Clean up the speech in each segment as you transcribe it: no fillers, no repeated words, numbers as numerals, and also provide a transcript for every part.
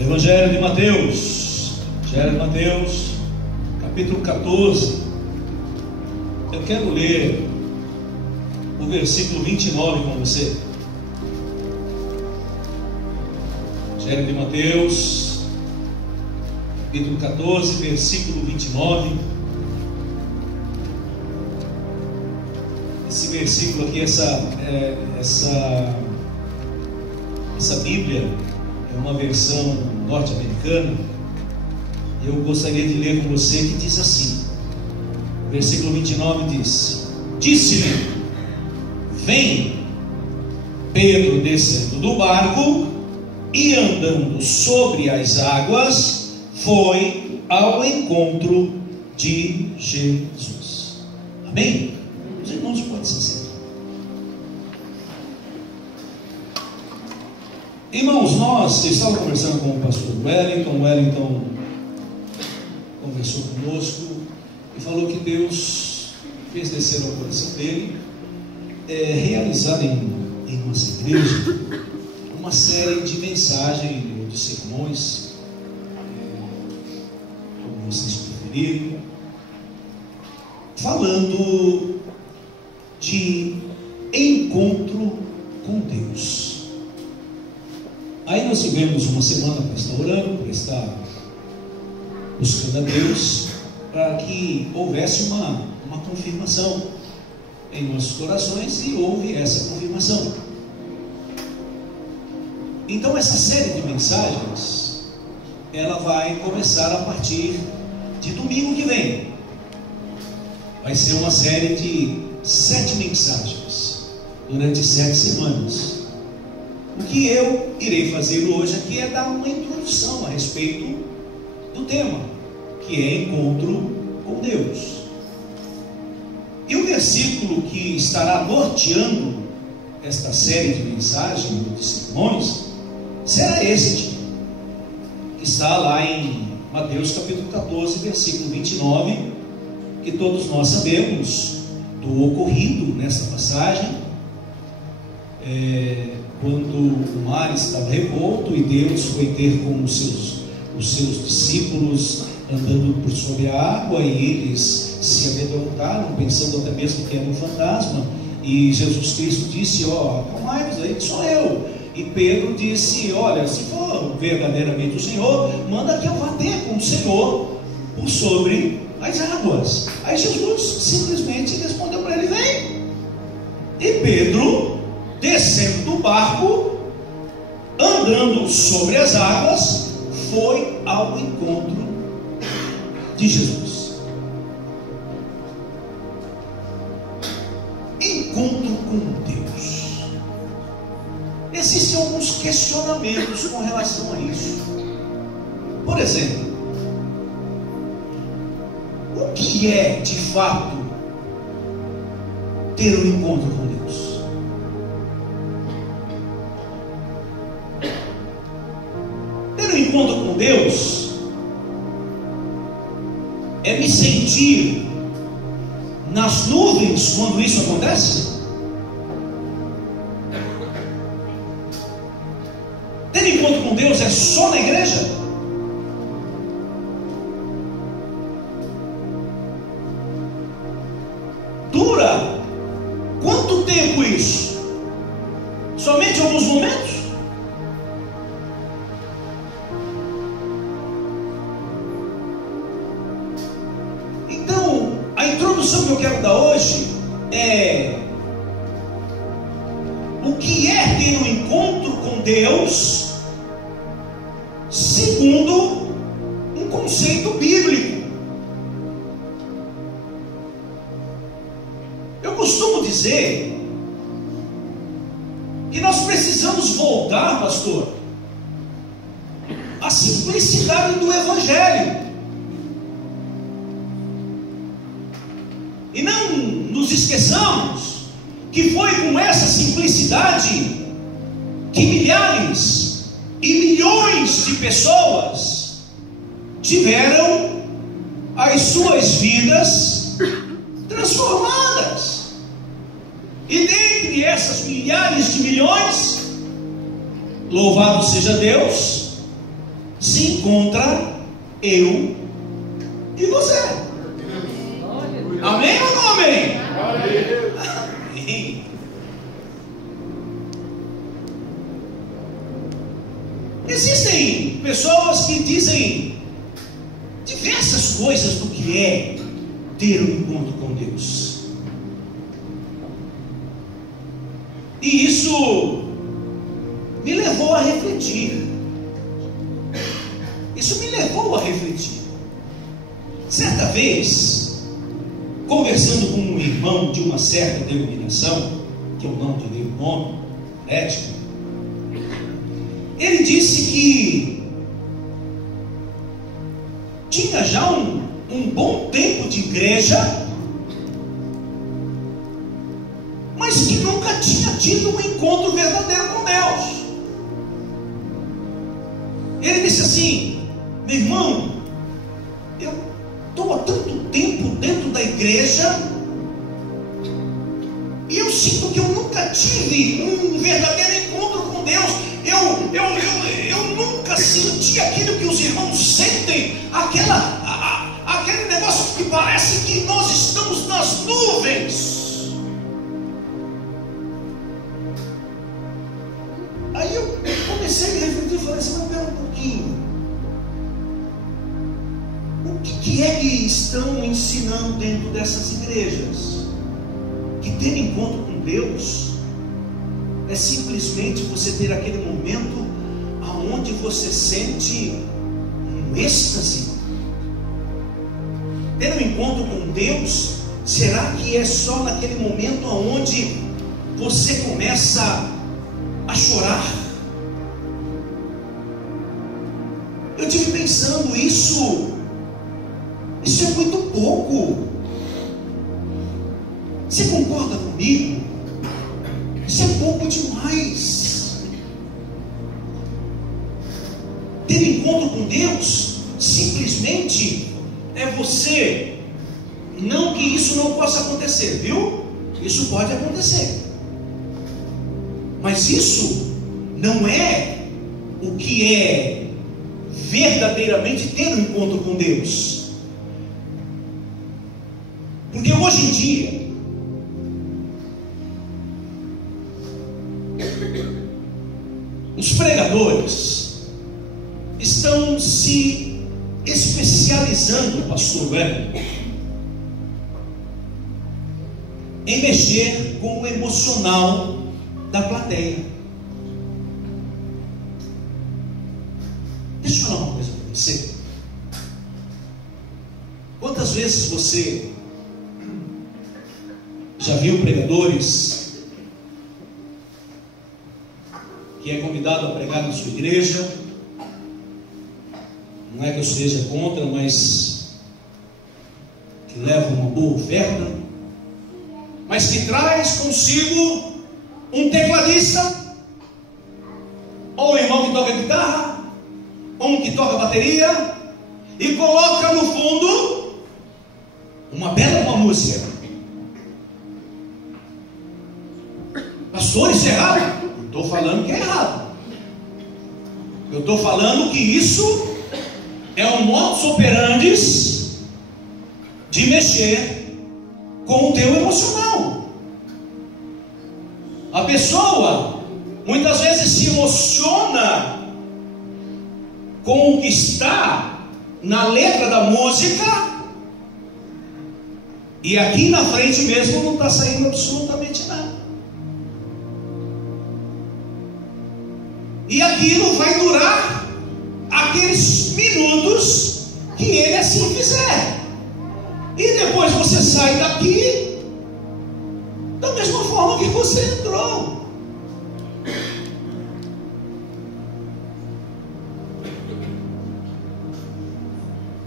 Evangelho de Mateus, capítulo 14. Eu quero ler o versículo 29 com você. Evangelho de Mateus, capítulo 14, versículo 29. Esse versículo aqui, essa Bíblia é uma versão norte-americana. Eu gostaria de ler com você, que diz assim: o versículo 29 diz: disse-lhe, vem. Pedro, descendo do barco e andando sobre as águas, foi ao encontro de Jesus. Amém? Os irmãos podem se sentar. Irmãos, nós estávamos conversando com o pastor Wellington conversou conosco e falou que Deus fez descer ao coração dele realizar em nossa igreja uma série de mensagens, de sermões, como vocês preferirem, falando de encontro com Deus. Aí nós tivemos uma semana para estar orando, para estar buscando a Deus, para que houvesse uma confirmação em nossos corações, e houve essa confirmação. Então essa série de mensagens, ela vai começar a partir de domingo que vem. Vai ser uma série de 7 mensagens, durante 7 semanas. O que eu irei fazer hoje aqui é dar uma introdução a respeito do tema, que é encontro com Deus. E o versículo que estará norteando esta série de mensagens, de sermões, será este, que está lá em Mateus capítulo 14, versículo 29, que todos nós sabemos do ocorrido nesta passagem, quando o mar estava revolto e Deus foi ter com os seus discípulos andando por sobre a água, e eles se amedrontaram, pensando até mesmo que era um fantasma, e Jesus Cristo disse: acalmai-vos aí, que sou eu. E Pedro disse: olha, se for verdadeiramente o Senhor, manda que eu vá ter com o Senhor por sobre as águas. Aí Jesus simplesmente respondeu para ele: vem. E Pedro, descendo do barco, andando sobre as águas, foi ao encontro de Jesus. Encontro com Deus. Existem alguns questionamentos com relação a isso. Por exemplo, o que é de fato ter um encontro com Deus? Encontro com Deus é me sentir nas nuvens quando isso acontece? Ter encontro com Deus é só na igreja? Dura quanto tempo isso? Somente alguns momentos? Que eu quero dar hoje é o que é ter um encontro com Deus segundo um conceito bíblico. Eu costumo dizer que nós precisamos voltar, pastor, à simplicidade do Evangelho. E não nos esqueçamos que foi com essa simplicidade que milhares e milhões de pessoas tiveram as suas vidas transformadas. E dentre essas milhares de milhões, louvado seja Deus, se encontra eu e você. Amém ou não amém? Amém. Existem pessoas que dizem diversas coisas do que é ter um encontro com Deus. E isso me levou a refletir. Certa vez, conversando com um irmão de uma certa denominação, que eu não direi o nome, ético, ele disse que tinha já um bom tempo de igreja, mas que nunca tinha tido um encontro verdadeiro com Deus. Ele disse assim: meu irmão, eu estou há tanto tempo dentro da igreja e eu sinto que eu nunca tive um verdadeiro encontro com Deus. Eu nunca senti aquilo que os irmãos sentem, aquele negócio que parece que nós estamos nas nuvens. Aí eu comecei a refletir e falei assim: mas pera um pouquinho, o que é que estão ensinando dentro dessas igrejas? Que ter encontro com Deus é simplesmente você ter aquele momento aonde você sente um êxtase. Ter um encontro com Deus, será que é só naquele momento aonde você começa a chorar? Eu estive pensando, isso é muito pouco. Você concorda comigo? Isso é pouco demais. Ter encontro com Deus simplesmente é você, não que isso não possa acontecer, viu? Isso pode acontecer, mas isso não é o que é verdadeiramente ter um encontro com Deus. Porque hoje em dia os pregadores estão se especializando, pastor Weber, em mexer com o emocional da plateia. Deixa eu falar uma coisa para você. Quantas vezes você já viu pregadores que é convidado a pregar na sua igreja? Não é que eu esteja contra, mas que leva uma boa oferta, mas que traz consigo um tecladista, ou um irmão que toca guitarra, ou um que toca bateria, e coloca no fundo uma bela música. Pastor, isso é errado? Não estou falando que é errado. Eu estou falando que isso é um modus operandi de mexer com o teu emocional. A pessoa muitas vezes se emociona com o que está na letra da música, e aqui na frente mesmo não está saindo absolutamente nada. E aquilo vai durar aqueles minutos que ele assim fizer, e depois você sai daqui da mesma forma que você entrou.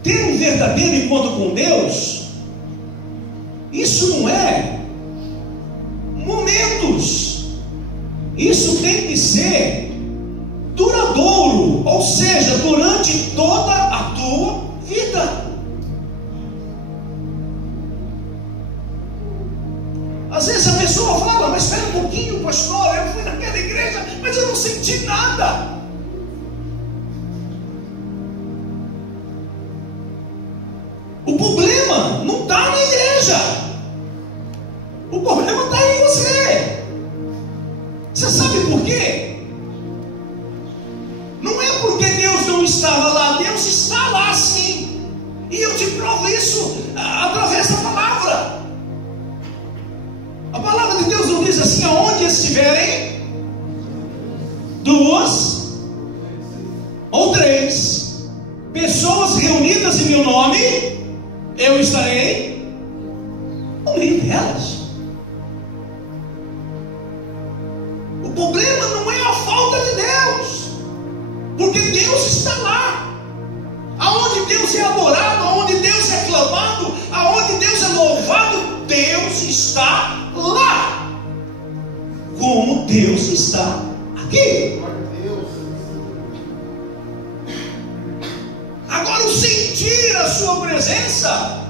Ter um verdadeiro encontro com Deus, isso não é momentos, isso tem que ser duradouro, ou seja, durante toda a tua vida. Às vezes a pessoa fala: mas espera um pouquinho, pastor, eu fui naquela igreja, mas eu não senti nada. não estava lá, Deus está lá sim. E eu te provo isso através da palavra. A palavra de Deus não diz assim: aonde estiverem duas ou três pessoas reunidas em meu nome, eu estarei no meio delas. O problema não é a falta de Deus, porque Deus está lá. Aonde Deus é adorado, aonde Deus é clamado, aonde Deus é louvado, Deus está lá. Como Deus está aqui. Agora, o sentir a sua presença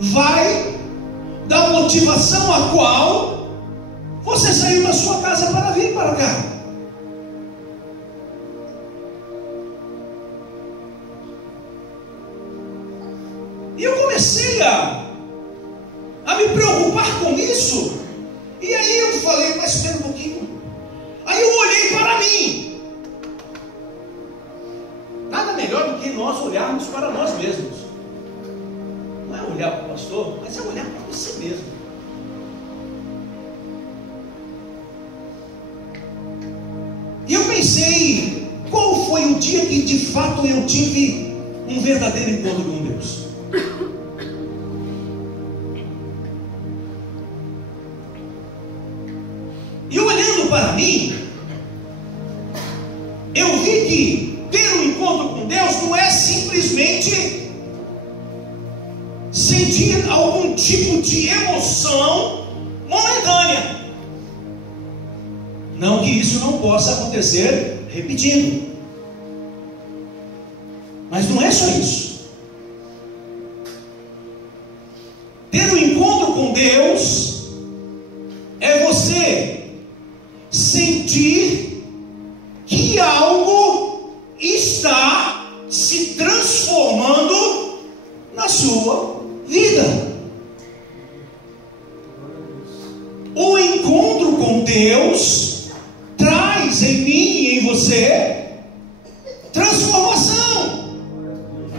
vai dar motivação a qual você saiu da sua casa para vir para cá. E eu comecei a me preocupar com isso. E aí eu falei: mas espera um pouquinho. Aí eu olhei para mim. Nada melhor do que nós olharmos para nós mesmos. Não é olhar para o pastor, mas é olhar para você mesmo. E eu pensei: qual foi o dia que de fato eu tive um verdadeiro encontro com Deus? E olhando para mim, eu vi que ter um encontro com Deus não é simplesmente sentir algum tipo de emoção momentânea. Não que isso não possa acontecer repetindo, mas não é só isso. Ter um encontro com Deus é você sentir que algo está se transformando na sua vida. O encontro com Deus traz em mim e em você transformação,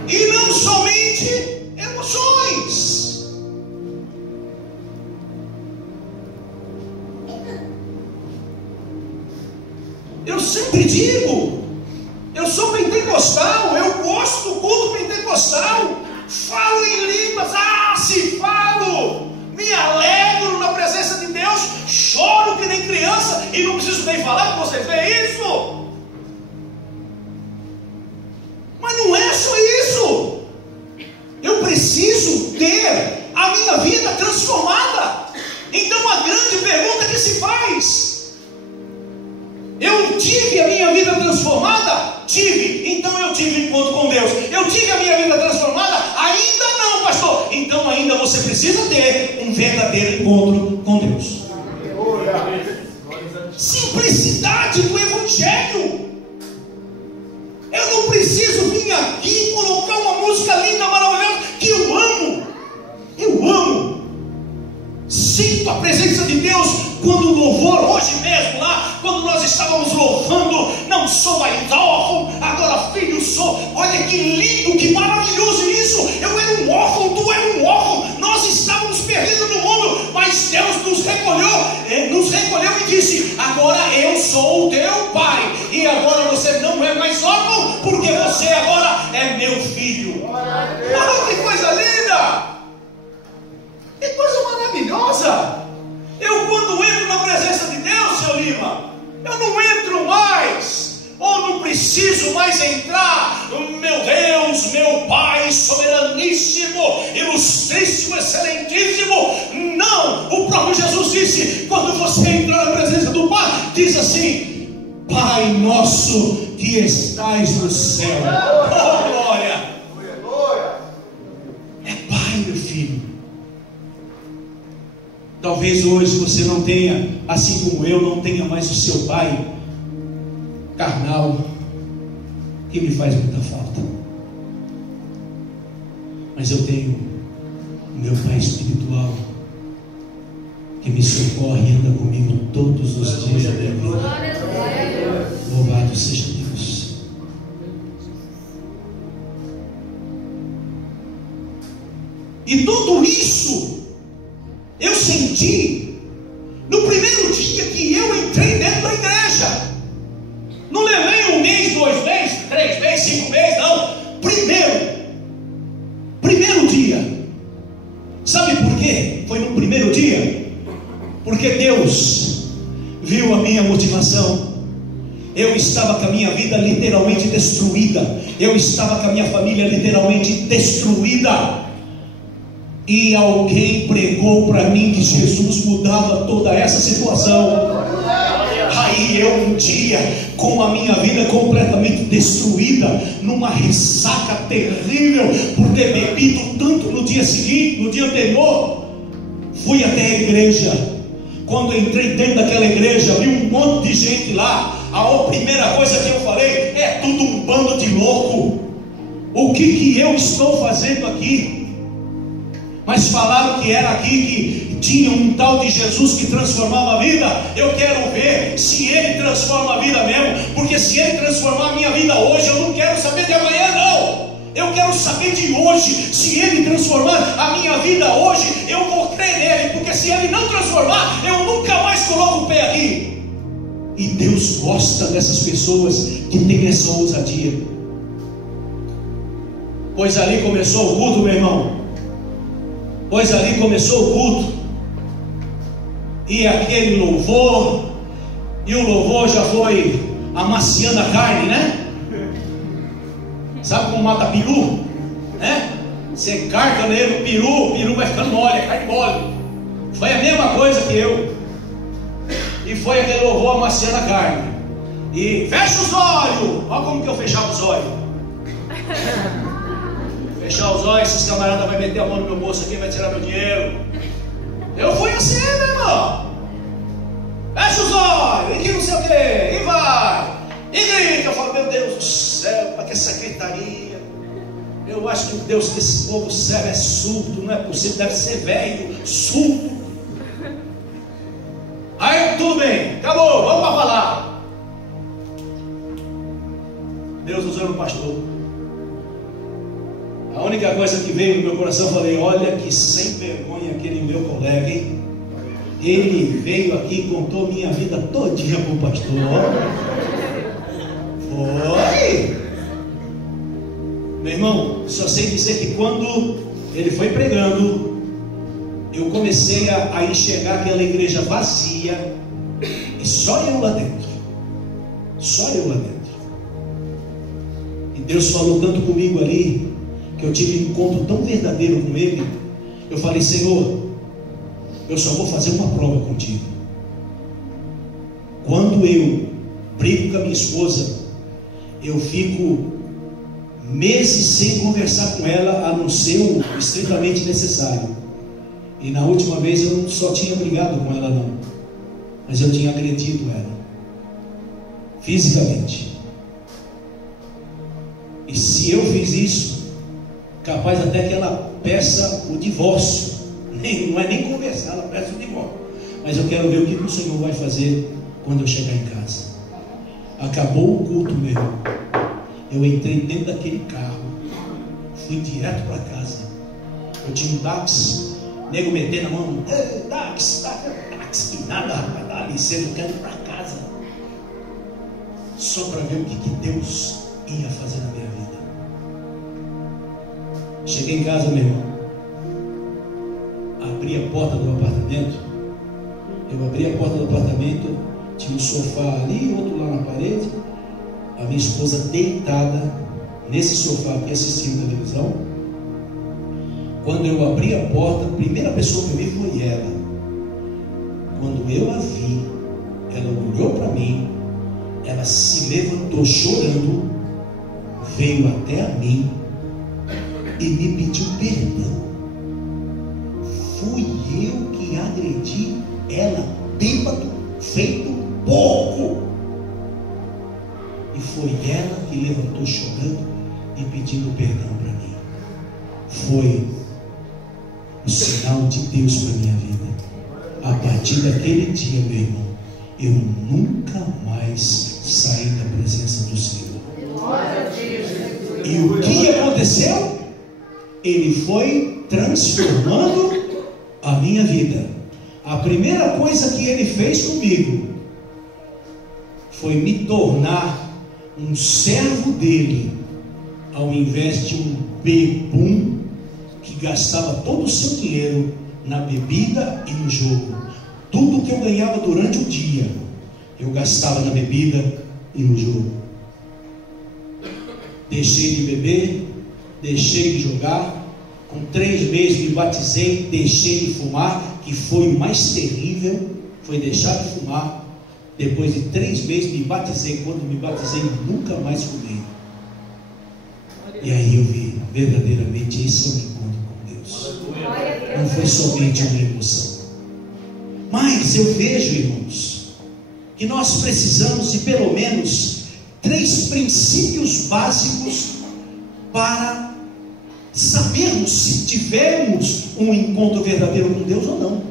e não somente emoções. Eu sempre digo, eu sou pentecostal, eu gosto do culto pentecostal, falo em línguas, se falo, me alegro na presença de Deus, choro que nem criança, e não preciso nem falar para vocês verem isso. Mas não é só isso. Eu preciso ter a minha vida transformada. Então a grande pergunta que se faz: eu tive a minha vida transformada? Tive. Então eu tive encontro com Deus. Eu tive a minha vida transformada? Ainda não, pastor. Então ainda você precisa ter um verdadeiro encontro com Deus. Simplicidade do Evangelho. Eu não preciso vir aqui e colocar uma música linda, maravilhosa, que eu amo. Eu amo. Sinto a presença de Deus quando o louvor, hoje mesmo lá, quando nós estávamos louvando, não sou mais órfão, agora filho sou. Olha que lindo, que maravilhoso isso. Eu era um órfão, tu era um órfão, nós estávamos perdidos no mundo, mas Deus nos recolheu e disse: agora eu sou o teu pai, e agora você não é mais órfão, porque você agora é meu filho. Oh, que coisa linda, que coisa maravilhosa. Eu, quando entro na presença de Deus, seu Lima, eu não entro mais, ou não preciso mais entrar. Meu Deus, meu Pai soberaníssimo, ilustríssimo, excelentíssimo. Não, o próprio Jesus disse: quando você entrar na presença do Pai, diz assim: Pai nosso que estais no céu. Oh, glória! É Pai, meu filho. Talvez hoje você não tenha, assim como eu, não tenha mais o seu pai carnal, que me faz muita falta. Mas eu tenho o meu pai espiritual, que me socorre e anda comigo todos os dias da minha vida. Louvado seja Deus. E tudo isso eu senti no primeiro dia que eu entrei dentro da igreja. Não levei 1 mês, 2 meses, 3 meses, 5 meses, não. Primeiro dia. Sabe por quê? Foi no primeiro dia. Porque Deus viu a minha motivação. Eu estava com a minha vida literalmente destruída. Eu estava com a minha família literalmente destruída. E alguém pregou para mim que Jesus mudava toda essa situação. Aí eu um dia, com a minha vida completamente destruída, numa ressaca terrível, por ter bebido tanto no dia seguinte, no dia anterior, fui até a igreja. Quando entrei dentro daquela igreja, vi um monte de gente lá. A primeira coisa que eu falei: é tudo um bando de louco. O que eu estou fazendo aqui? Mas falaram que era aqui que tinha um tal de Jesus que transformava a vida. Eu quero ver se Ele transforma a vida mesmo. Porque se Ele transformar a minha vida hoje, eu não quero saber de amanhã, não. Eu quero saber de hoje. Se Ele transformar a minha vida hoje, eu vou crer nele. Porque se Ele não transformar, eu nunca mais coloco o pé aqui. E Deus gosta dessas pessoas que têm essa ousadia. Pois ali começou o culto, meu irmão. Pois ali começou o culto. E aquele louvor. E o louvor já foi amaciando a carne, né? Sabe como mata peru? Né? Você carga nele o peru vai ficando mole, a carne mole. Foi a mesma coisa que eu. E foi aquele louvor amaciando a carne. E fecha os olhos. Olha como que eu fechava os olhos. Fechar os olhos, esses camaradas vão meter a mão no meu bolso aqui e vai tirar meu dinheiro. Eu fui assim, meu irmão. Fecha os olhos, e que não sei o que, e vai. E grita. Eu falo: meu Deus do céu, para que secretaria? Eu acho que o Deus desse povo serve é surdo, não é possível, deve ser velho, surdo. Aí tudo bem, acabou, vamos para falar. Deus usando o pastor. A única coisa que veio no meu coração, eu falei: olha que sem vergonha aquele meu colega, hein? Ele veio aqui e contou minha vida todinha para o pastor. Foi. Meu irmão, só sei dizer que quando ele foi pregando, eu comecei a enxergar aquela igreja vazia. E só eu lá dentro. Só eu lá dentro. E Deus falou tanto comigo ali, que eu tive um encontro tão verdadeiro com Ele. Eu falei: Senhor, eu só vou fazer uma prova contigo. Quando eu brigo com a minha esposa, eu fico meses sem conversar com ela, a não ser o estritamente necessário. E na última vez eu não só tinha brigado com ela, não, mas eu tinha agredido ela fisicamente. E se eu fiz isso, capaz até que ela peça o divórcio. Não é nem conversar, ela peça o divórcio. Mas eu quero ver o que o Senhor vai fazer quando eu chegar em casa. Acabou o culto mesmo. Eu entrei dentro daquele carro, fui direto para casa. Eu tinha um táxi, nego metendo a mão: táxi, que nada, rapaz, dá licença, eu quero ir para casa. Só para ver o que Deus ia fazer na minha vida. Cheguei em casa, meu irmão. Abri a porta do apartamento. Eu abri a porta do apartamento. Tinha um sofá ali, outro lá na parede. A minha esposa deitada nesse sofá aqui assistindo televisão. Quando eu abri a porta, a primeira pessoa que eu vi foi ela. Quando eu a vi, ela olhou para mim, ela se levantou chorando, veio até a mim e me pediu perdão. Fui eu que agredi ela, bêbado, feito porco. E foi ela que levantou chorando e pedindo perdão para mim. Foi o sinal de Deus para minha vida. A partir daquele dia, meu irmão, eu nunca mais saí da presença do Senhor. E o que aconteceu? Ele foi transformando a minha vida. A primeira coisa que Ele fez comigo foi me tornar um servo dele, ao invés de um bebum que gastava todo o seu dinheiro na bebida e no jogo. Tudo que eu ganhava durante o dia, eu gastava na bebida e no jogo. Deixei de beber, deixei de jogar. Com 3 meses me batizei, deixei de fumar, que foi o mais terrível, foi deixar de fumar. Depois de 3 meses me batizei. Quando me batizei, nunca mais fumei. E aí eu vi, verdadeiramente, esse é o encontro com Deus. Não foi somente uma emoção. Mas eu vejo, irmãos, que nós precisamos de pelo menos 3 princípios básicos para sabermos se tivermos um encontro verdadeiro com Deus ou não.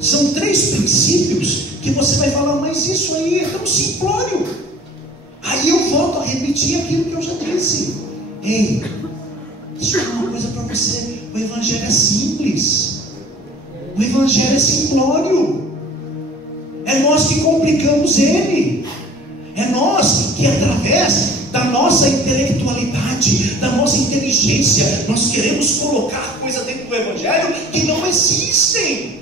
São 3 princípios que você vai falar, mas isso aí é tão simplório. Aí eu volto a repetir aquilo que eu já disse. Ei, deixa eu falar uma coisa para você. O Evangelho é simples. O Evangelho é simplório. É nós que complicamos ele. É nós que, através da nossa intelectualidade, da nossa inteligência, nós queremos colocar coisa dentro do Evangelho que não existem.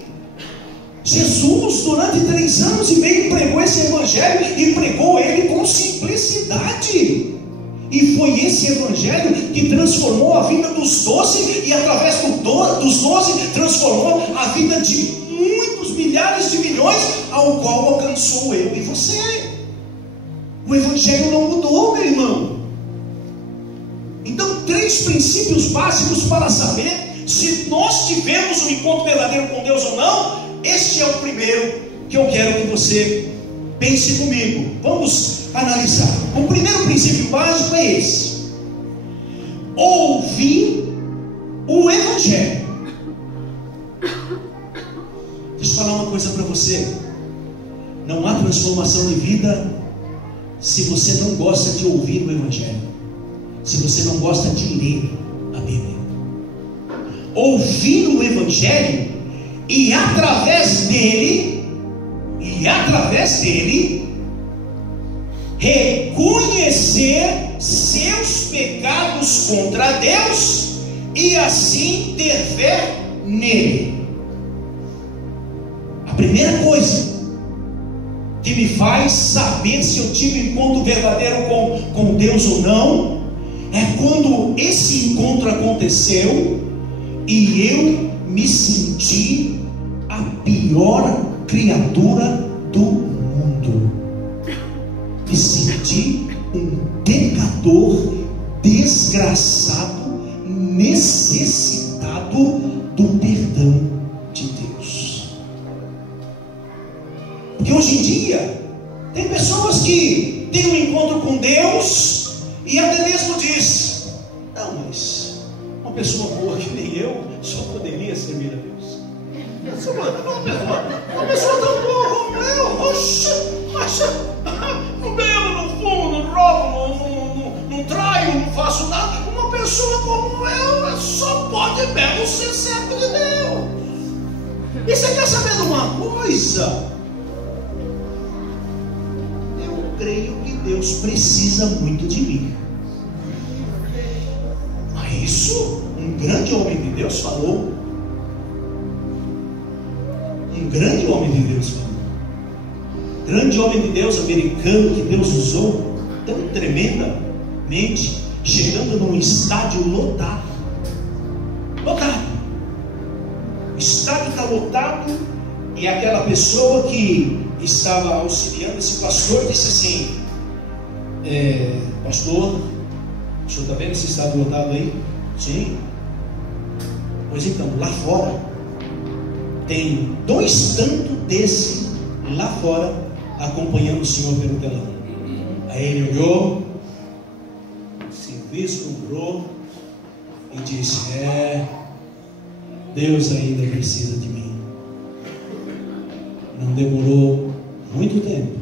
Jesus, durante 3 anos e meio, pregou esse Evangelho e pregou ele com simplicidade. E foi esse Evangelho que transformou a vida dos 12, e através dos 12 transformou a vida de muitos milhares de milhões, ao qual alcançou eu e você. O Evangelho não mudou, meu irmão. Então, 3 princípios básicos para saber se nós tivemos um encontro verdadeiro com Deus ou não. Este é o primeiro que eu quero que você pense comigo. Vamos analisar. O primeiro princípio básico é esse: ouvir o Evangelho. Deixa eu falar uma coisa para você. Não há transformação de vida se você não gosta de ouvir o Evangelho, se você não gosta de ler a Bíblia. Ouvir o Evangelho e através dele, reconhecer seus pecados contra Deus e assim ter fé nele. A primeira coisa que me faz saber se eu tive um encontro verdadeiro com Deus ou não é quando esse encontro aconteceu e eu me senti a pior criatura do mundo. Me senti um pecador desgraçado, necessitado do perdão de Deus. Porque hoje em dia tem pessoas que têm um encontro com Deus e até mesmo diz: não, mas uma pessoa boa que nem eu só poderia servir a Deus. Uma pessoa tão boa como eu, mas não bebo, não fumo, não roubo, não traio, não faço nada. Uma pessoa como eu só pode mesmo ser servo de Deus. E você quer saber de uma coisa? Eu creio que Deus precisa muito de mim. Mas isso um grande homem de Deus falou. Um grande homem de Deus falou. Grande homem de Deus americano que Deus usou tão tremendamente, chegando num estádio lotado. O estádio está lotado e aquela pessoa que estava auxiliando esse pastor disse assim: pastor, o senhor está vendo esse estádio lotado aí? Sim. Pois então, lá fora tem 2 tantos desse lá fora acompanhando o senhor pelo telão. Aí ele olhou, se vislumbrou e disse: Deus ainda precisa de mim. Não demorou muito tempo,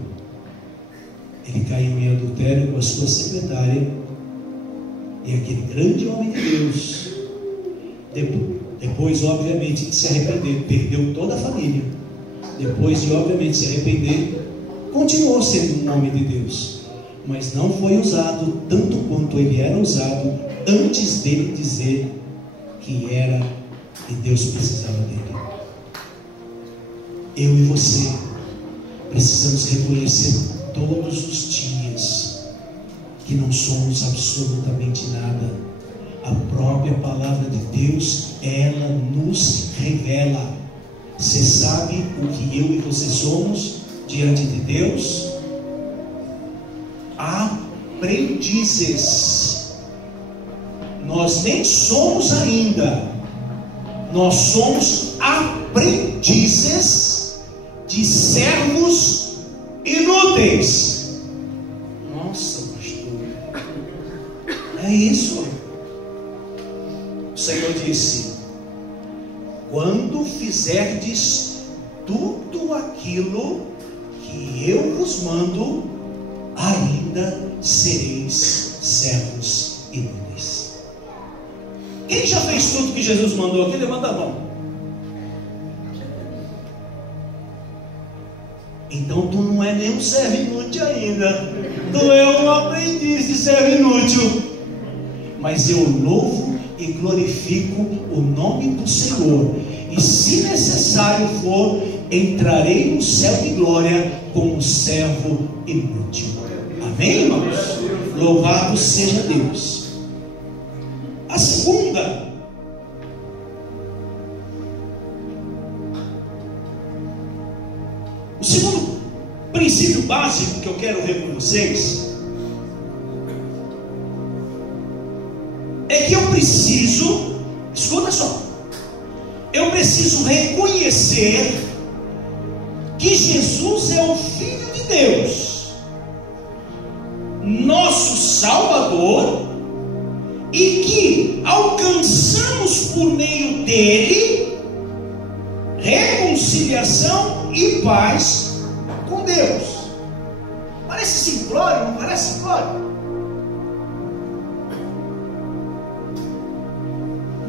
ele caiu em adultério com a sua secretária, e aquele grande homem de Deus Depois, obviamente, de se arrepender, perdeu toda a família. Depois de, obviamente, se arrepender, continuou sendo um homem de Deus, mas não foi usado tanto quanto ele era usado antes dele dizer que Deus precisava dele. Eu e você precisamos reconhecer todos os dias que não somos absolutamente nada. A própria palavra de Deus, ela nos revela. Você sabe o que eu e você somos diante de Deus? Aprendizes. Nós nem somos ainda, nós somos aprendizes de servos inúteis. Nossa, pastor, é isso. O Senhor disse: quando fizerdes tudo aquilo que eu vos mando, ainda sereis servos inúteis. Quem já fez tudo que Jesus mandou aqui? Levanta a mão. Então tu não é nem um servo inútil ainda, tu é um aprendiz de servo inútil. Mas eu louvo e glorifico o nome do Senhor, e se necessário for, entrarei no céu de glória como servo inútil. Amém, irmãos? Louvado seja Deus. A segunda, o segundo princípio básico que eu quero ver com vocês é que eu preciso, escuta só, eu preciso reconhecer que Jesus é o Filho de Deus, nosso Salvador, e que alcançamos por meio dele reconciliação e paz com Deus. Parece simplório, não parece simplório?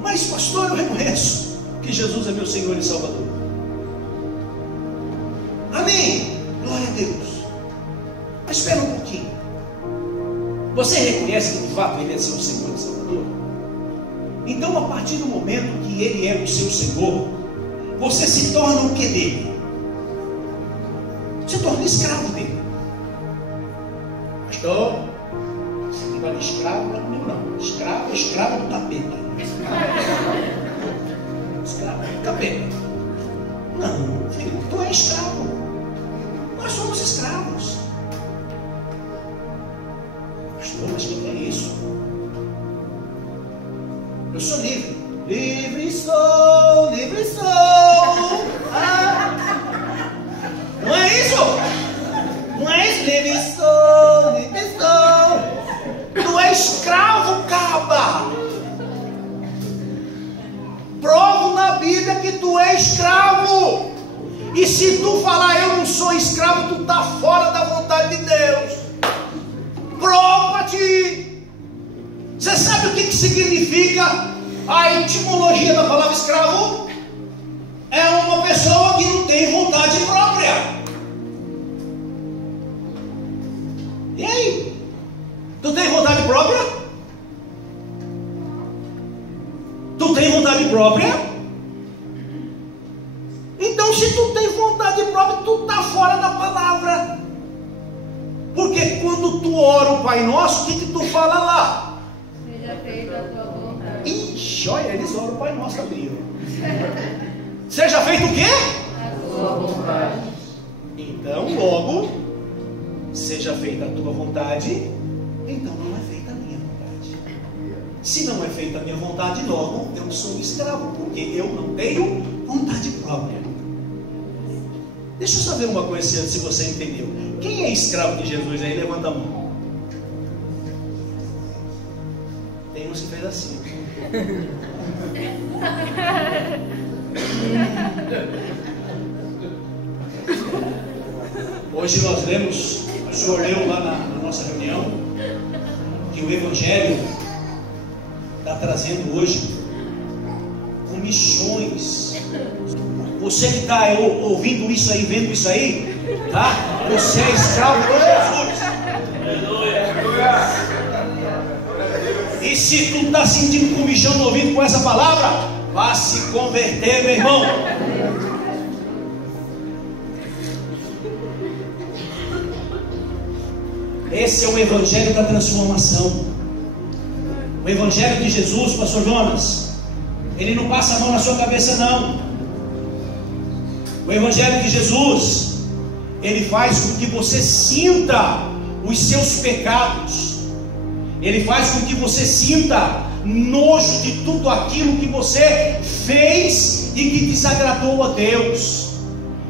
Mas, pastor, eu reconheço que Jesus é meu Senhor e Salvador. Amém? Glória a Deus. Mas espera um pouquinho. Você reconhece que de fato Ele é seu Senhor e Salvador? Então, a partir do momento que Ele é o seu Senhor, você se torna o que dele? Se torna escravo dele. Pastor, esse negócio de escravo não é comigo não. Escravo é escravo do capeta. Escravo do capeta. Não, filho, tu é escravo. Nós somos escravos. Pastor, mas o que é isso? Eu sou livre. Livre sou, livre sou. Ah. Não é isso? Não é isso? Livre sou, livre sou. Tu é escravo, caba. Provo na Bíblia que tu é escravo. E se tu falar eu não sou escravo, tu está fora da vontade de Deus. Prova-te. Você sabe o que significa a etimologia da palavra escravo? É uma pessoa que não tem vontade própria. E aí? Tu tem vontade própria? Tu tem vontade própria? Então, se tu tem vontade própria, tu está fora da palavra. Porque quando tu ora o Pai Nosso, o que tu fala lá? Seja feita a tua vontade. Ixi, olha, eles oram o Pai Nosso ali. Seja feito o quê? A tua vontade. Então, logo, seja feita a tua vontade, então não é feita a minha vontade. Se não é feita a minha vontade, logo eu sou escravo, porque eu não tenho vontade própria. Deixa eu saber uma coisa, se você entendeu. Quem é escravo de Jesus aí? Levanta a mão. Tem uns que fez assim. Hoje nós lemos, o senhor leu lá na nossa reunião, que o Evangelho está trazendo hoje comichões. Você que está ouvindo isso aí, vendo isso aí, tá? Você é escravo de Jesus. E se tu está sentindo comichão no ouvido com essa palavra, vá se converter, meu irmão. Esse é o evangelho da transformação. O evangelho de Jesus, pastor Jonas, ele não passa a mão na sua cabeça, não. O evangelho de Jesus, ele faz com que você sinta os seus pecados. Ele faz com que você sinta nojo de tudo aquilo que você fez e que desagradou a Deus.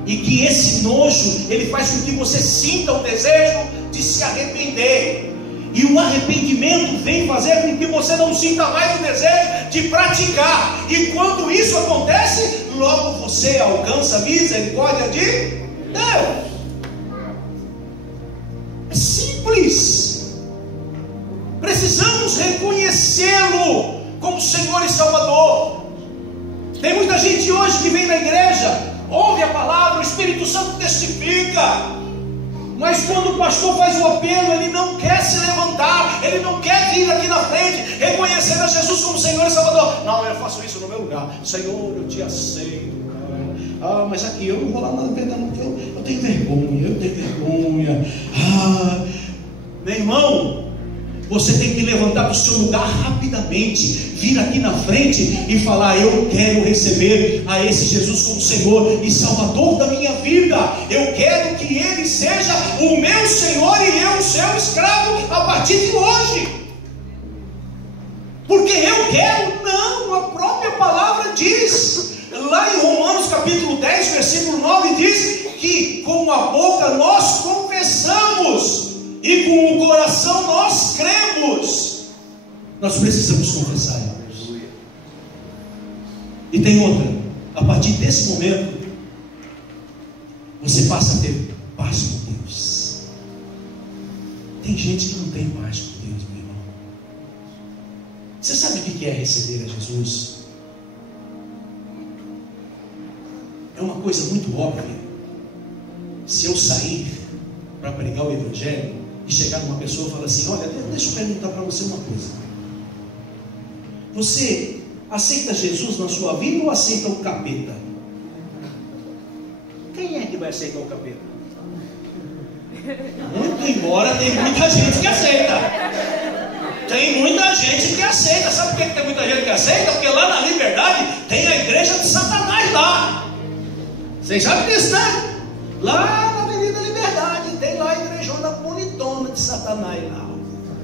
E que esse nojo, ele faz com que você sinta o desejo de se arrepender. E o arrependimento vem fazer com que você não sinta mais o desejo de praticar. E quando isso acontece, logo você alcança a misericórdia de Deus. É simples. Precisamos reconhecê-lo como Senhor e Salvador. Tem muita gente hoje que vem na igreja, ouve a palavra, o Espírito Santo testifica, mas quando o pastor faz o apelo, ele não quer se levantar, ele não quer vir aqui na frente, reconhecer a Jesus como Senhor e Salvador. Não, eu faço isso no meu lugar. Senhor, eu te aceito. Ah, mas aqui eu não vou lá na verdade, não, porque eu tenho vergonha. Ah, meu irmão, você tem que levantar do seu lugar rapidamente, vir aqui na frente e falar: eu quero receber a esse Jesus como Senhor e Salvador da minha vida. Eu quero que Ele seja o meu Senhor e eu o seu escravo a partir de hoje. Porque eu quero? Não, a própria palavra diz, lá em Romanos capítulo 10, versículo 9, diz que com a boca nós confessamos e com o coração nós cremos. Nós precisamos confessar, irmãos. E tem outra: a partir desse momento, você passa a ter paz com Deus. Tem gente que não tem paz com Deus, meu irmão. Você sabe o que é receber a Jesus? É uma coisa muito óbvia. Se eu sair para pregar o Evangelho e chegar numa pessoa e falar assim: olha, deixa eu perguntar para você uma coisa. Você aceita Jesus na sua vida ou aceita o capeta? Quem é que vai aceitar o capeta? Muito embora tem muita gente que aceita. Tem muita gente que aceita. Sabe por que tem muita gente que aceita? Porque lá na Liberdade tem a igreja de Satanás lá. Vocês sabem disso, né? Lá na Avenida Liberdade tem lá a igrejona bonitona de Satanás lá.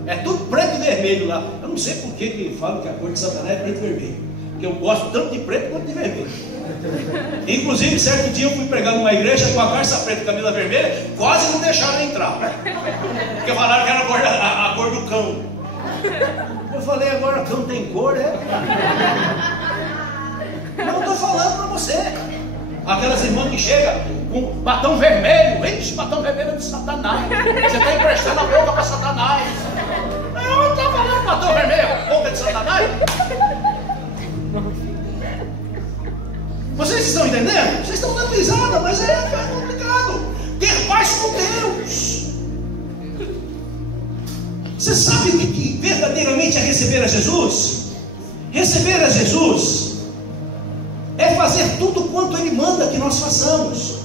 É tudo preto e vermelho lá. Eu não sei por que falam que a cor de Satanás é preto e vermelho, porque eu gosto tanto de preto quanto de vermelho. Inclusive, certo dia eu fui pregar numa igreja com a calça preta e camisa vermelha, quase não deixaram entrar, porque falaram que era a cor do cão. Eu falei: agora cão tem cor, é? Não, estou falando para você. Aquelas irmãs que chegam com batom vermelho, ixi, batom vermelho de Satanás. Você está emprestando a boca para Satanás. Eu estou falando batom vermelho, boca de Satanás. Vocês estão entendendo? Vocês estão dando risada, mas é complicado. Ter paz com Deus. Você sabe o que verdadeiramente é receber a Jesus? Receber a Jesus é fazer tudo quanto Ele manda que nós façamos.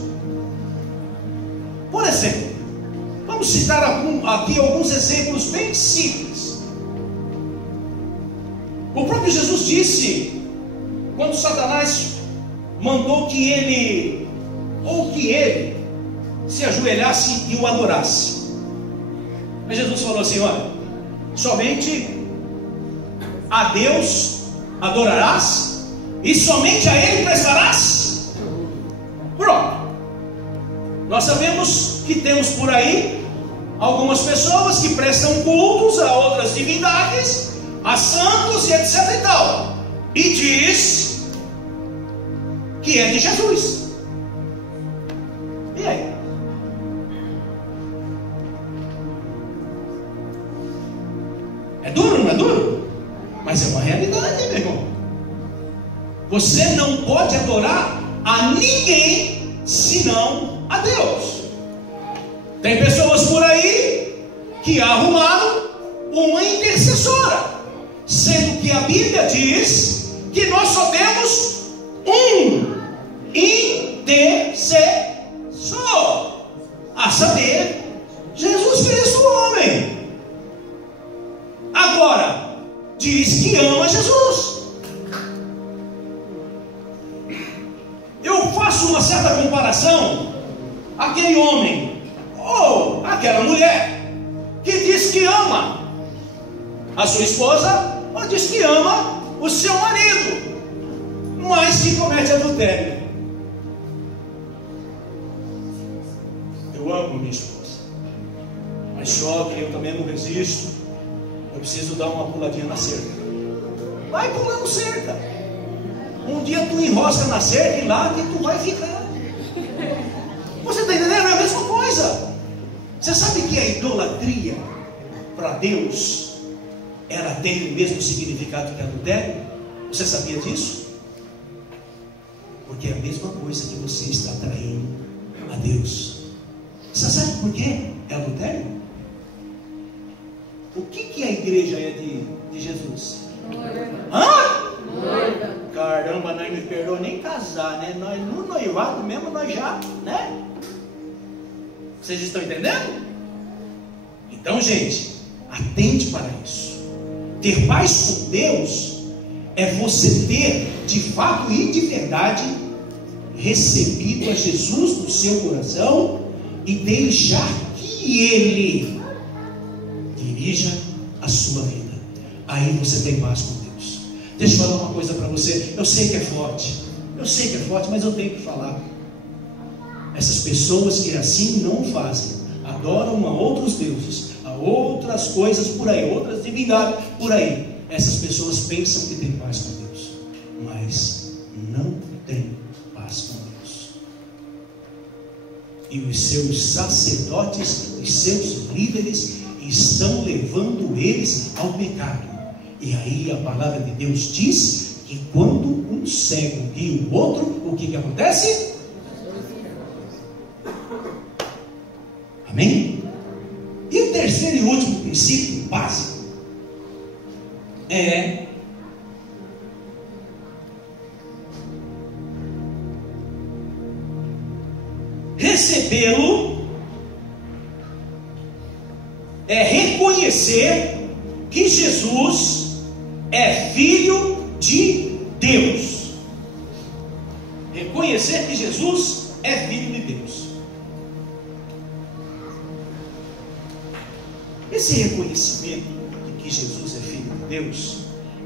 Por exemplo, vamos citar aqui alguns exemplos bem simples. O próprio Jesus disse, quando Satanás mandou que ele se ajoelhasse e o adorasse. Mas Jesus falou assim: olha, somente a Deus adorarás e somente a Ele prestarás. Pronto. Nós sabemos que temos por aí algumas pessoas que prestam cultos a outras divindades, a santos e etc e tal, e diz que é de Jesus. E aí? É duro, não é duro? Mas é uma realidade, meu irmão. Você não pode adorar a ninguém senão a Deus. Tem pessoas por aí que arrumaram uma intercessora, sendo que a Bíblia diz que nós só temos um intercessor, a saber, Jesus Cristo, o homem. Agora, diz que ama Jesus. Eu faço uma certa comparação, aquele homem ou aquela mulher que diz que ama a sua esposa, ou diz que ama o seu marido, mas que comete adultério. Eu amo minha esposa, mas só que eu também não resisto. Eu preciso dar uma puladinha na cerca. Vai pulando cerca. Um dia tu enrosca na cerca e lá que tu vai ficar. Você está entendendo? É a mesma coisa. Você sabe que a idolatria para Deus, ela tem o mesmo significado que adultério? Você sabia disso? Porque é a mesma coisa que você está traindo a Deus. Você sabe por quê? É adultério? O que a igreja é de Jesus? Noiva. Hã? Noiva. Caramba, nós não esperou nem casar, né? Nós no noivado mesmo, nós já, né? Vocês estão entendendo? Então, gente, atente para isso. Ter paz com Deus é você ter, de fato e de verdade, recebido a Jesus no seu coração e deixar que Ele dirija a sua vida. Aí você tem paz com Deus. Deixa eu falar uma coisa para você. Eu sei que é forte, mas eu tenho que falar. Essas pessoas que assim não fazem, adoram a outros deuses, a outras coisas por aí, outras divindades por aí. Essas pessoas pensam que tem paz com Deus, mas não tem paz com Deus. E os seus sacerdotes, os seus líderes, estão levando eles ao pecado. E aí a palavra de Deus diz que quando um cego guia o outro, o que acontece? Amém? E o terceiro e último princípio básico é recebê-lo, é reconhecer que Jesus é filho de Deus. Reconhecer que Jesus é filho de Deus. Esse reconhecimento de que Jesus é filho de Deus,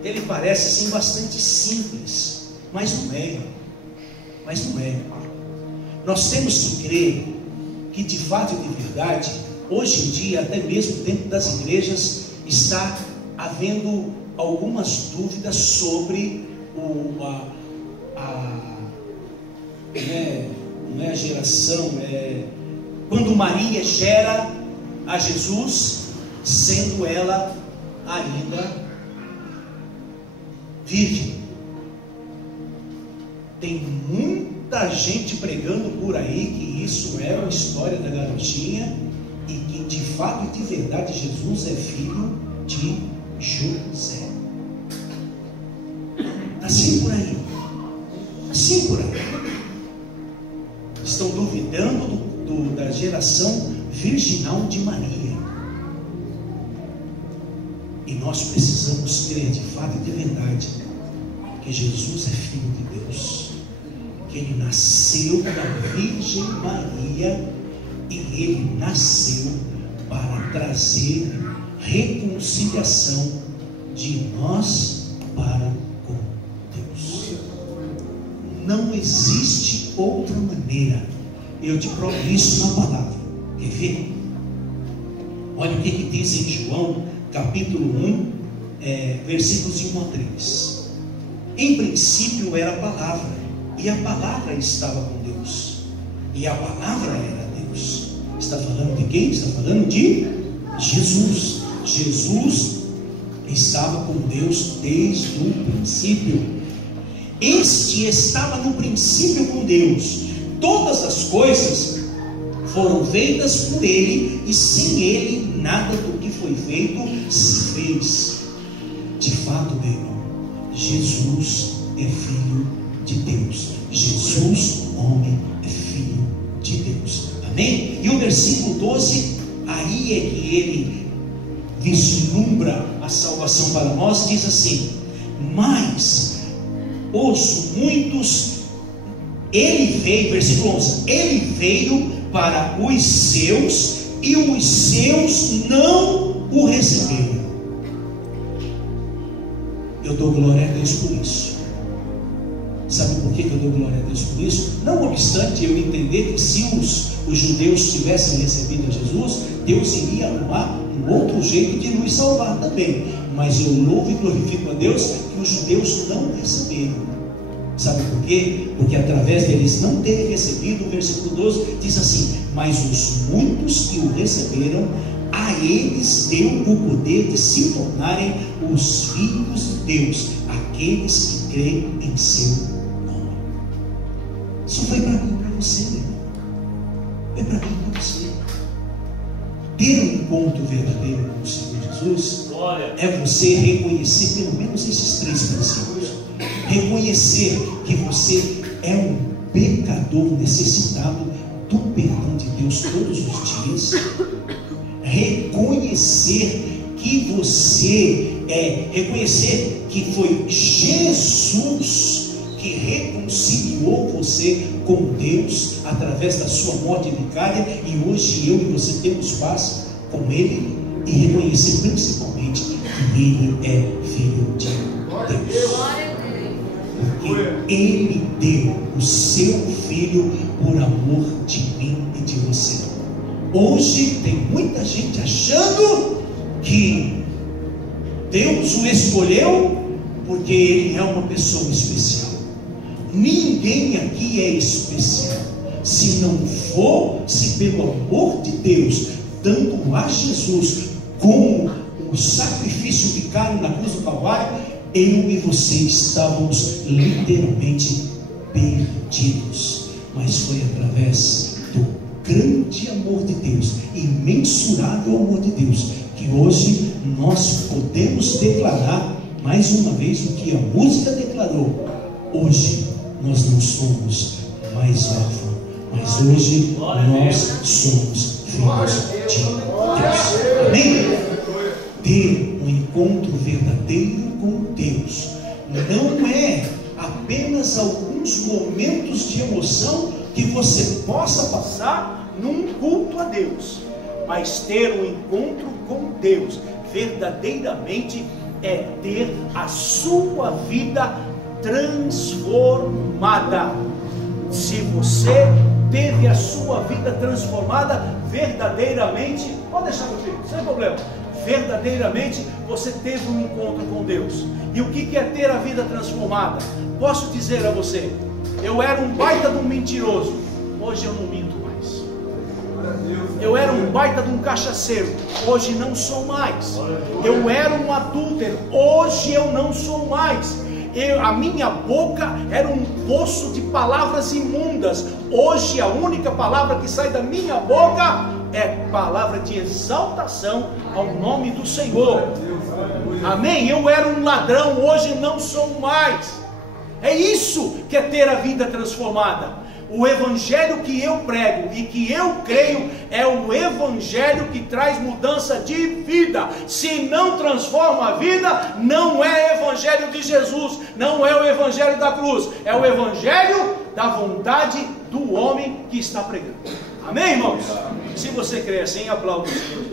ele parece assim bastante simples, mas não é. Nós temos que crer que de fato e de verdade, hoje em dia, até mesmo dentro das igrejas, está havendo algumas dúvidas sobre não é a geração, quando Maria gera a Jesus, sendo ela ainda virgem. Tem muita gente pregando por aí que isso é uma história da garotinha e que de fato e de verdade Jesus é filho de José. Assim por aí. Estão duvidando da geração virginal de Maria. E nós precisamos crer de fato e de verdade que Jesus é filho de Deus, que Ele nasceu da Virgem Maria e Ele nasceu para trazer reconciliação de nós para com Deus. Não existe outra maneira. Eu te provo isso na palavra. Quer ver? Olha o que diz em João capítulo 1, versículos de 1 a 3. Em princípio era a palavra, e a palavra estava com Deus, e a palavra era Deus. Está falando de quem? Está falando de Jesus. Jesus estava com Deus desde o princípio. Este estava no princípio com Deus. Todas as coisas foram feitas por Ele, e sem Ele nada do que foi feito se fez. De fato, meu irmão, Jesus é Filho de Deus. Jesus, homem, é Filho de Deus. Amém? E o versículo 12, aí é que ele vislumbra a salvação para nós. Diz assim: mas ouço muitos, ele veio, versículo 11, ele veio para os seus, e os seus não o receberam. Eu dou glória a Deus por isso. Sabe por que eu dou glória a Deus por isso? Não obstante eu entender que se os judeus tivessem recebido a Jesus, Deus iria arrumar um outro jeito de nos salvar também. Mas eu louvo e glorifico a Deus que os judeus não receberam. Sabe por quê? Porque através deles não terem recebido, o versículo 12 diz assim: mas os muitos que o receberam, a eles deu o poder de se tornarem os filhos de Deus, aqueles que creem em seu nome. Isso foi para mim e para você, meu irmão. É para mim e para você. Ter um encontro verdadeiro com o Senhor Jesus é você reconhecer pelo menos esses 3 princípios. Reconhecer que você é um pecador necessitado do perdão de Deus todos os dias. Reconhecer que você reconhecer que foi Jesus que reconciliou você com Deus através da sua morte vicária, e hoje eu e você temos paz com Ele. E reconhecer principalmente que Ele é Filho de Deus, porque Ele deu o seu Filho por amor de mim e de você. Hoje tem muita gente achando que Deus o escolheu porque Ele é uma pessoa especial. Ninguém aqui é especial, se não for, se pelo amor de Deus, dando a Jesus como o sacrifício vicário na cruz do Calvário, eu e você estávamos literalmente perdidos. Mas foi através do grande amor de Deus, imensurável amor de Deus, que hoje nós podemos declarar mais uma vez o que a música declarou: hoje nós não somos mais órfãos, mas hoje nós somos filhos de Deus. Amém? Ter um encontro verdadeiro com Deus não é apenas alguns momentos de emoção que você possa passar num culto a Deus, mas ter um encontro com Deus verdadeiramente é ter a sua vida transformada. Se você teve a sua vida transformada verdadeiramente, pode deixar comigo, sem problema. Verdadeiramente você teve um encontro com Deus. E o que é ter a vida transformada? Posso dizer a você, eu era um baita de um mentiroso, hoje eu não minto mais. Eu era um baita de um cachaceiro, hoje não sou mais. Eu era um adúltero, hoje eu não sou mais. A minha boca era um poço de palavras imundas, hoje a única palavra que sai da minha boca é palavra de exaltação ao nome do Senhor. Amém? Eu era um ladrão, hoje não sou mais. É isso que é ter a vida transformada. O evangelho que eu prego e que eu creio é o evangelho que traz mudança de vida. Se não transforma a vida, não é evangelho de Jesus, não é o evangelho da cruz, é o evangelho da vontade do homem que está pregando. Amém, irmãos? Se você crê assim, aplauda o Senhor.